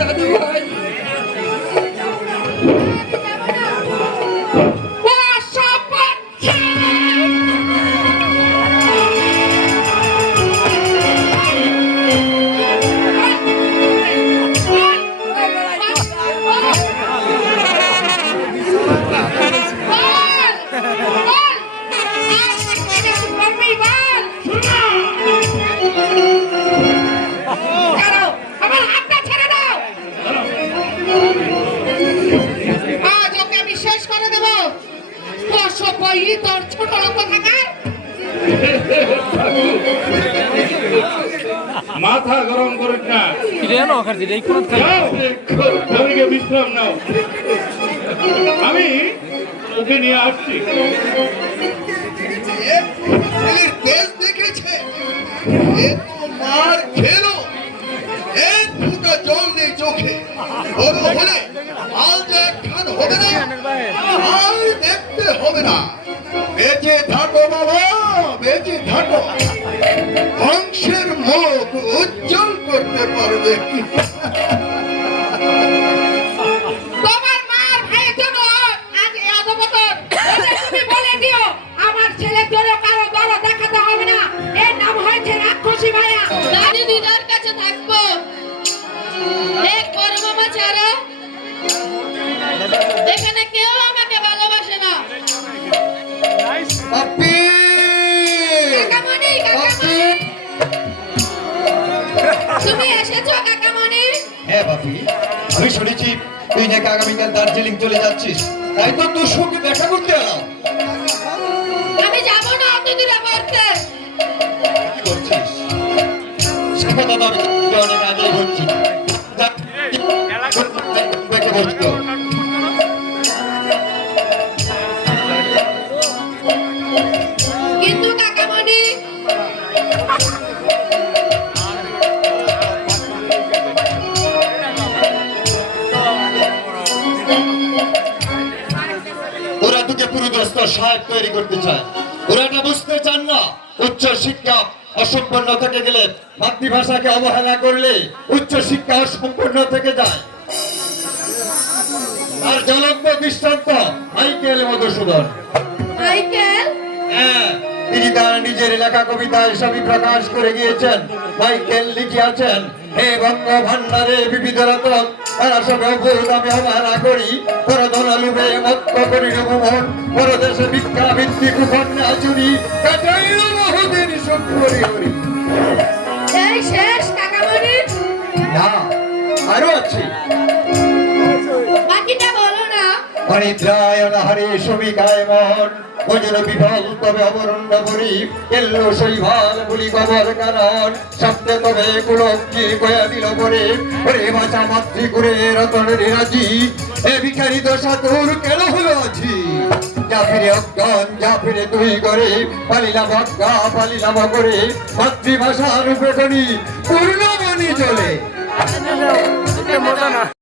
দাদু ভাই মাথা গরম করেন না, বিশ্রাম নাও, আমি ওকে নিয়ে আসছি। দেখেছে মার খেলো, এক ফুটা জল নেই চোখে, বড় হলে আল খান হবে না, আর দেখতে হবে না। বেঁচে থাকো বাবা, বেঁচে থাকো, বংশের মুখ উজ্জ্বল করতে পারবে। তোমার মার ভাইয়ের জন্য আজ এই অধপতন। তুমি বলে দিও আমার ছেলের জন্য কারো দল দেখাতে হবে না, এর নাম হয়েছে রাক্ষসী মায়া। দাদি দিদার কাছে থাকবো, এক বড় মামা ছাড়া এখানে কেউ আমাকে ভালোবাসে না। তুমি এসেছো কাকামণি? হ্যাঁ বাপি, আমি শুনেছি তুই নাকি আগামীকাল দার্জিলিং চলে যাচ্ছিস, তাই তো তোর সঙ্গে দেখা করতে এলাম। আমি যাব না অতিথিরা বলতে। কি করছিস? সেটা তো আমি অনেক আগেই বলছি। কিন্তু কাকামণি ওরা তোকে পুরোদস্ত সাহেব তৈরি করতে চায়, ওরা এটা বুঝতে চান না উচ্চ শিক্ষা অসম্পন্ন থেকে গেলে, মাতৃভাষাকে অবহেলা করলে উচ্চ শিক্ষা অসম্পন্ন থেকে যায়। আর জলজ্ঞ দৃষ্টান্ত মাইকেল মধুসূদন। মাইকেল? হ্যাঁ, তিনি তার নিজের লেখা কবিতা হিসাবে প্রকাশ করে গিয়েছেন। মাইকেল লিখিয়াছেন, হে বঙ্গ ভান্ডারে বিবিধ রতন, তারা সব আমি অবহেলা করি, পরধনা লুভে মত্ত করি ভুবন, পরদেশে ভিক্ষা ভিত্তিক উপন্যা চুরি, কাটাইল বহুদিন সুখ করি হরি। এই শেষ কাকামণি? না, আরো আছে। বাকিটা বলো না। অনিদ্রায় অনাহারে শ্রমিকায় মন, ভোজন বিফল তবে অবরণ্য করি, এল্লো শৈভাল বলি কবর কারণ, শব্দে তবে কুলক্ষী কয়া দিল পরে, ওরে বাঁচা মাতৃ করে রতন রাজি, এ ভিখারি দশা তোর কেন হলো আজি? যা ফিরে অজ্ঞান, যা ফিরে তুই করে, পালিলাম অজ্ঞা পালিলাম করে, মাতৃভাষা রূপে করি পূর্ণমণি চলে।